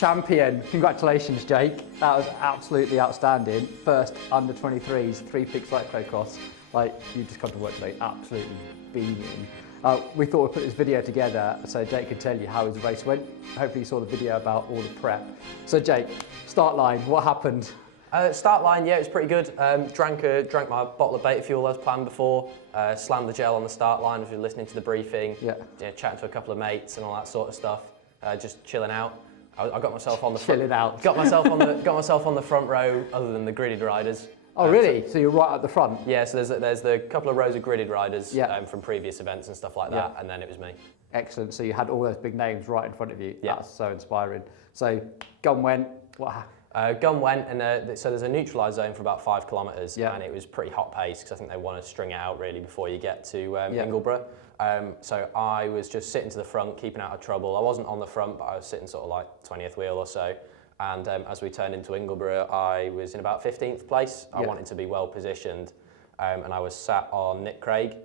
champion. Congratulations, Jake. That was absolutely outstanding. First under 23s, 3 Peaks CycloCross. Like, you just come to work today absolutely beaming. We thought we'd put this video together so Jake could tell you how his race went. Hopefully you saw the video about all the prep. So Jake, start line, what happened? Start line, yeah, it was pretty good. Drank my bottle of beta fuel as planned before. Slammed the gel on the start line as we were listening to the briefing. Yeah. Chatting to a couple of mates and all that sort of stuff. Just chilling out. I got myself on the chilling out. Got myself on the front row, other than the gridded riders. Oh really? So you're right at the front? Yeah. So there's the couple of rows of gridded riders from previous events and stuff like that, Yeah. and then it was me. Excellent. So you had all those big names right in front of you. Yeah. That's so inspiring. So gun went. What happened? Gun went, and so there's a neutralised zone for about 5 kilometres, Yeah. and it was pretty hot pace because I think they want to string it out really before you get to Ingleborough. So I was just sitting to the front, keeping out of trouble. I wasn't on the front, but I was sitting sort of like 20th wheel or so. And as we turned into Ingleborough, I was in about 15th place. I wanted to be well positioned, and I was sat on Nick Craig.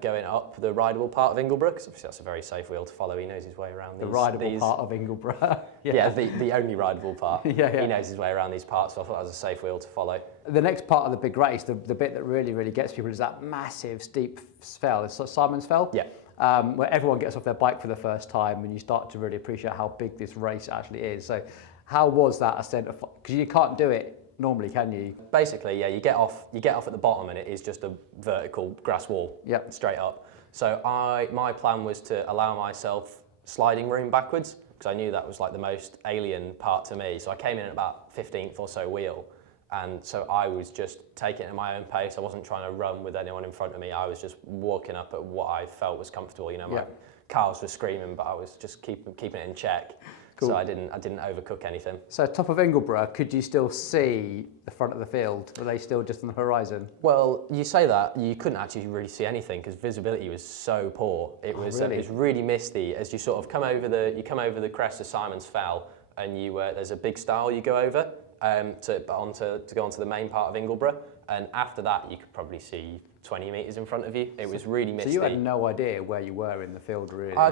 Going up the rideable part of Ingleborough, because obviously that's a very safe wheel to follow. He knows his way around the rideable part of Ingleborough. Yeah, the only rideable part. Yeah. He knows his way around these parts, so I thought that was a safe wheel to follow. The next part of the big race, the bit that really gets people, is that massive steep fell. It's Simon's Fell. Yeah. Where everyone gets off their bike for the first time, and you start to really appreciate how big this race actually is. So, how was that ascent? Because you can't do it normally, can you? Basically, yeah, you get off at the bottom, and it is just a vertical grass wall, straight up. So my plan was to allow myself sliding room backwards, because I knew that was like the most alien part to me. So I came in at about 15th or so wheel, and so I was just taking it at my own pace. I wasn't trying to run with anyone in front of me. I was just walking up at what I felt was comfortable. You know, my cars were screaming, but I was just keeping it in check. Cool. So I didn't overcook anything. So top of Ingleborough, could you still see the front of the field? Were they still just on the horizon? Well, you say that, you couldn't actually really see anything because visibility was so poor. It was really misty as you sort of come over the crest of Simon's Fell, and there's a big stile you go over to go onto the main part of Ingleborough, and after that you could probably see 20 metres in front of you. It was really misty. So you had no idea where you were in the field, really? I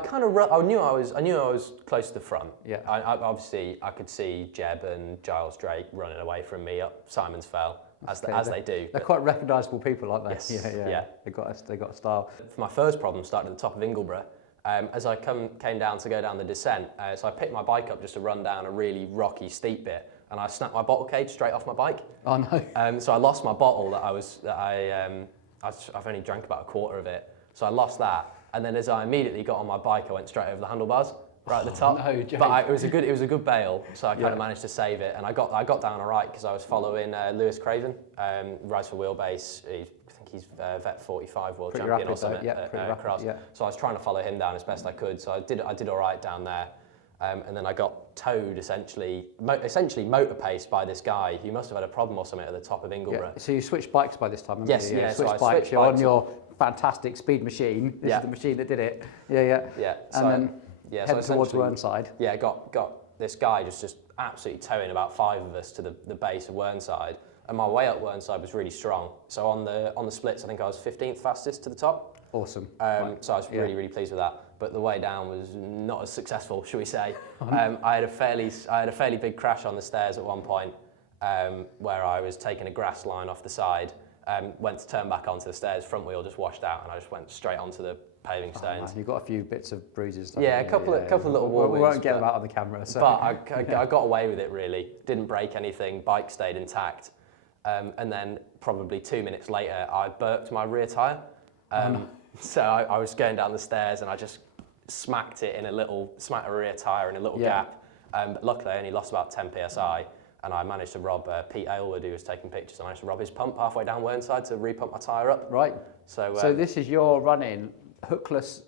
knew I was close to the front. Yeah. Obviously I could see Jeb and Giles Drake running away from me up Simon's Fell, as they do. They're quite recognisable people, aren't they? Yes. Yeah. They got a style. My first problem started at the top of Ingleborough. As I came down to go down the descent, so I picked my bike up just to run down a really rocky, steep bit, and I snapped my bottle cage straight off my bike. Oh no! So I lost my bottle I've only drank about a quarter of it, so I lost that. And then as I immediately got on my bike, I went straight over the handlebars, right at the top. No, Jake. But it was a good bail, so I kind of managed to save it, and I got down all right because I was following Lewis Craven, rides for Wheelbase. I think he's Vet 45 world champion or something at Cross. Yeah. So I was trying to follow him down as best I could. So I did all right down there. And then I got towed essentially motor paced by this guy who must have had a problem or something at the top of Ingleborough. Yeah. So you switched bikes by this time, haven't yes, you? Yeah. Switched bikes. You're on your fantastic speed machine. This is the machine that did it. Yeah. And then head towards Whernside. Yeah, got this guy just absolutely towing about 5 of us to the base of Whernside. And my way up Whernside was really strong. So on the splits, I think I was 15th fastest to the top. Awesome. So I was really pleased with that. But the way down was not as successful, shall we say. I had a fairly big crash on the stairs at one point, where I was taking a grass line off the side, went to turn back onto the stairs, front wheel just washed out, and I just went straight onto the paving stones. You got a few bits of bruises. Yeah, a couple of little war We won't get them out on the camera. So. But I got away with it really. Didn't break anything. Bike stayed intact. And then probably 2 minutes later, I burped my rear tyre. So I was going down the stairs and I just smacked a rear tyre in a little gap. But luckily I only lost about 10 psi, and I managed to rob Pete Aylward, who was taking pictures. I managed to rob his pump halfway down Whernside to repump my tyre up. Right. So this is your running hookless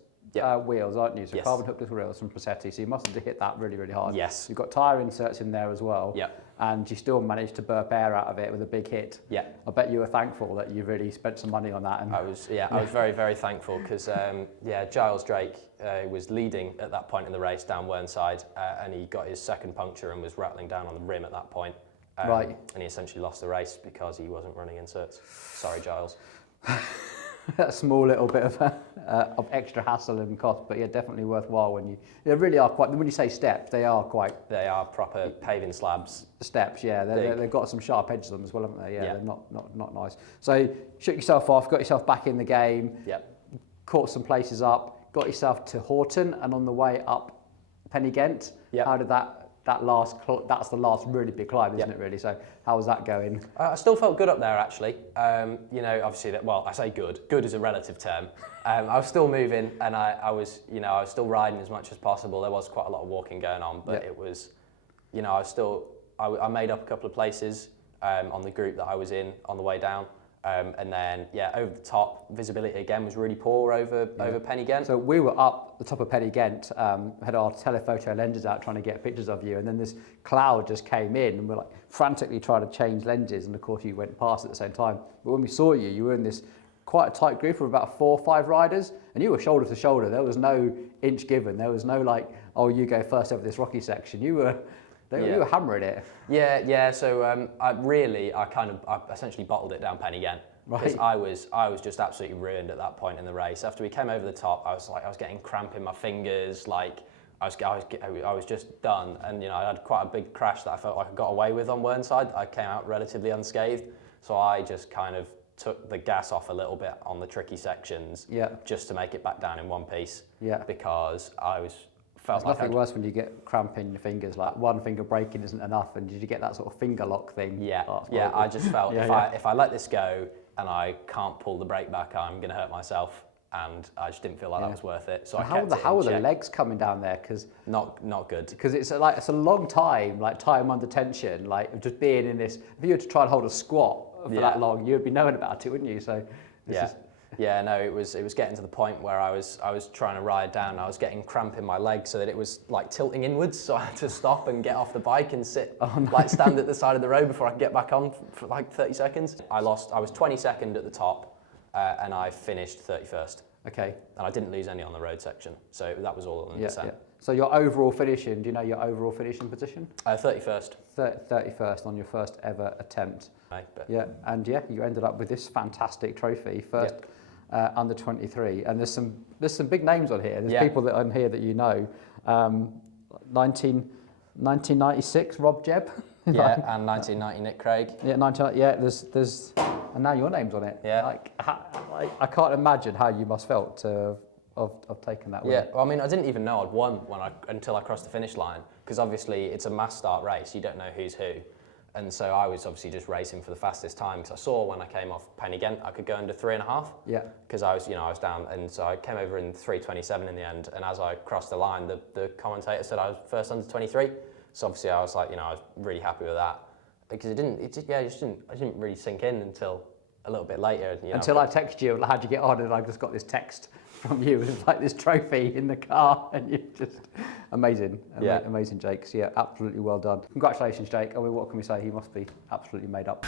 wheels, aren't you? So carbon hookless wheels from Posetti. So you must have hit that really hard. Yes. You've got tyre inserts in there as well. Yeah. And you still managed to burp air out of it with a big hit. Yeah. I bet you were thankful that you really spent some money on that. And I was very thankful because Giles Drake was leading at that point in the race down Whernside, and he got his second puncture and was rattling down on the rim at that point. Right. And he essentially lost the race because he wasn't running inserts. Sorry, Giles. a small little bit of extra hassle and cost, but yeah, definitely worthwhile when they really are quite, when you say steps, they are proper paving slabs. Steps, yeah, they've got some sharp edges on them as well, haven't they? Yeah, they're not nice. So shook yourself off, got yourself back in the game, caught some places up, got yourself to Horton, and on the way up Penny Ghent. How did that's the last really big climb, isn't it, really? So how was that going? I still felt good up there, actually. You know, obviously, I say good. Good is a relative term. I was still moving, and I was still riding as much as possible. There was quite a lot of walking going on, but it was, you know, I made up a couple of places on the group that I was in on the way down. And then, over the top, visibility again was really poor over Penny Ghent. So we were up the top of Penny Ghent, had our telephoto lenses out trying to get pictures of you, and then this cloud just came in, and we're like frantically trying to change lenses, and of course you went past at the same time. But when we saw you, you were in this quite a tight group of about 4 or 5 riders, and you were shoulder to shoulder. There was no inch given. There was no like, oh, you go first over this rocky section. You were hammering it. Yeah. So I essentially bottled it down Penny Ghent, because I was just absolutely ruined at that point in the race. After we came over the top, I was getting cramp in my fingers, like I was just done. And you know, I had quite a big crash that I felt like I got away with on Whernside. I came out relatively unscathed, so I just kind of took the gas off a little bit on the tricky sections, just to make it back down in one piece. Because There's nothing worse when you get cramp in your fingers, like one finger breaking isn't enough, and did you get that sort of finger lock thing? I just felt if I let this go and I can't pull the brake back, I'm going to hurt myself, and I just didn't feel like that was worth it. So how were the legs coming down there? Because not good. Because it's a long time, like time under tension, like just being in this. If you were to try and hold a squat for that long, you'd be knowing about it, wouldn't you? So it was getting to the point where I was trying to ride down, and I was getting cramp in my leg so that it was like tilting inwards, so I had to stop and get off the bike and sit, like stand at the side of the road before I could get back on for like 30 seconds. I was 22nd at the top, and I finished 31st. Okay. And I didn't lose any on the road section, so that was all on the descent. So your overall finishing, do you know your overall finishing position? 31st. 31st on your first ever attempt. And you ended up with this fantastic trophy, first under 23, and there's some big names on here. There's people that are on here that you know. 1996 Rob Jebb. And 1990 Nick Craig. There's and now your name's on it. Like I can't imagine how you must felt to have taken that win. Well, I mean, I didn't even know I'd won until I crossed the finish line, because obviously it's a mass start race. You don't know who's who. And so I was obviously just racing for the fastest time, because I saw when I came off Penny Ghent I could go under 3.5. Because I was down, and so I came over in 3:27 in the end. And as I crossed the line, the commentator said I was first under 23. So obviously I was like, I was really happy with that, because it didn't really sink in until a little bit later. Until I texted you, how'd you get on? And I just got this text from you with like this trophy in the car, and you just amazing, Jake. So absolutely well done. Congratulations, Jake. I mean, what can we say? He must be absolutely made up.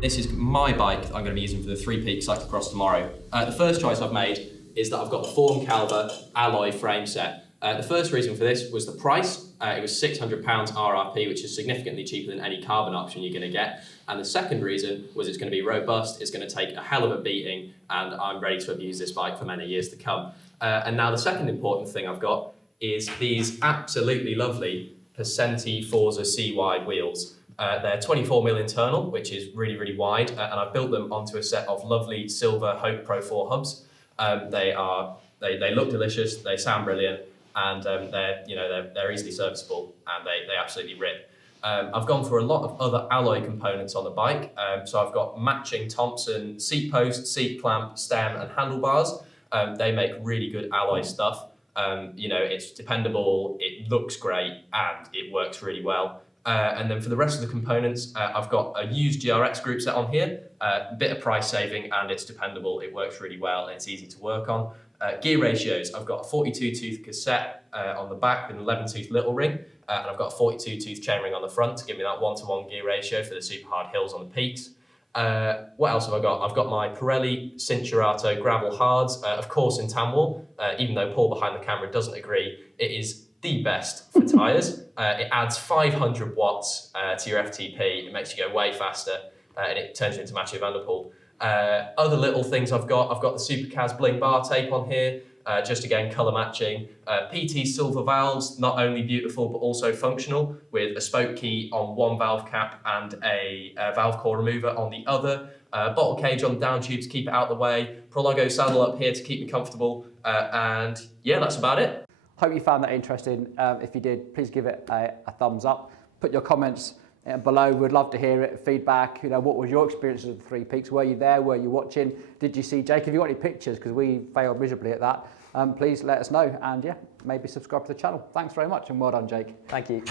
This is my bike that I'm going to be using for the 3 Peaks CycloCross tomorrow. The first choice I've made is that I've got the Form Calver alloy frame set. The first reason for this was the price. It was £600 RRP, which is significantly cheaper than any carbon option you're going to get. And the second reason was it's going to be robust, it's going to take a hell of a beating, and I'm ready to abuse this bike for many years to come. And now the second important thing I've got is these absolutely lovely Percenti Forza C-wide wheels. They're 24mm internal, which is really, really wide, and I've built them onto a set of lovely silver Hope Pro 4 hubs. They look delicious, they sound brilliant, and they're easily serviceable, and they absolutely rip. I've gone for a lot of other alloy components on the bike, so I've got matching Thompson seat post, seat clamp, stem, and handlebars. They make really good alloy stuff. It's dependable, it looks great, and it works really well. And then for the rest of the components, I've got a used GRX group set on here, a bit of price saving, and it's dependable, it works really well, and it's easy to work on. Gear ratios, I've got a 42 tooth cassette on the back with an 11 tooth little ring, and I've got a 42 tooth chainring on the front to give me that 1-to-1 gear ratio for the super hard hills on the peaks. What else have I got? I've got my Pirelli Cinturato gravel hards, of course in Tamwell, even though Paul behind the camera doesn't agree, it is the best for tyres. It adds 500 watts to your FTP, it makes you go way faster. and it turns you into Mathieu van der Poel. Other little things I've got the Supercaz bling bar tape on here, just again colour matching. PT silver valves, not only beautiful but also functional, with a spoke key on one valve cap and a valve core remover on the other. Bottle cage on the down tube to keep it out of the way. Prologo saddle up here to keep me comfortable, and yeah, that's about it. Hope you found that interesting. If you did, please give it a thumbs up. Put your comments below. We'd love to hear it. Feedback. What was your experience of the Three Peaks? Were you there? Were you watching? Did you see Jake? Have you got any pictures? Because we failed miserably at that. Please let us know. And yeah, maybe subscribe to the channel. Thanks very much and well done, Jake. Thank you.